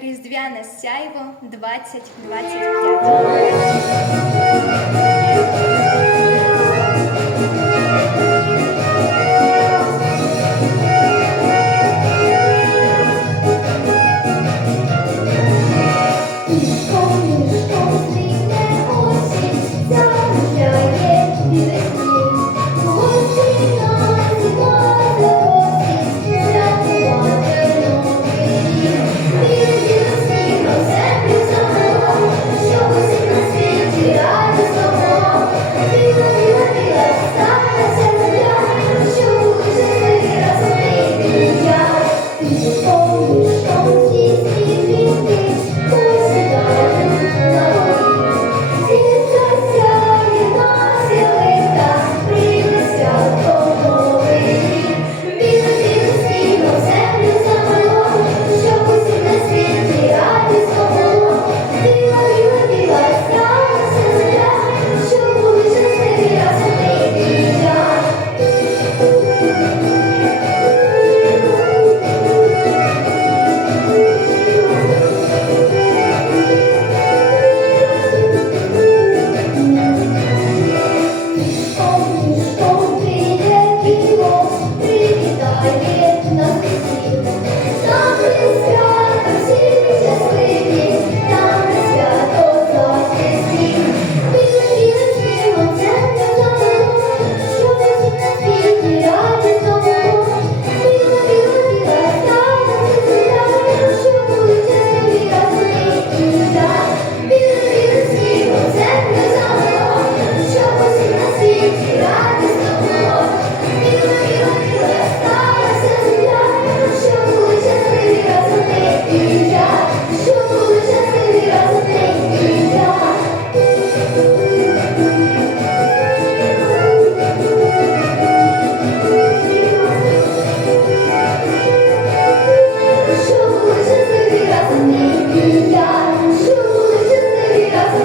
Різдвяне сяйво 2025.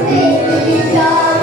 Deus. me.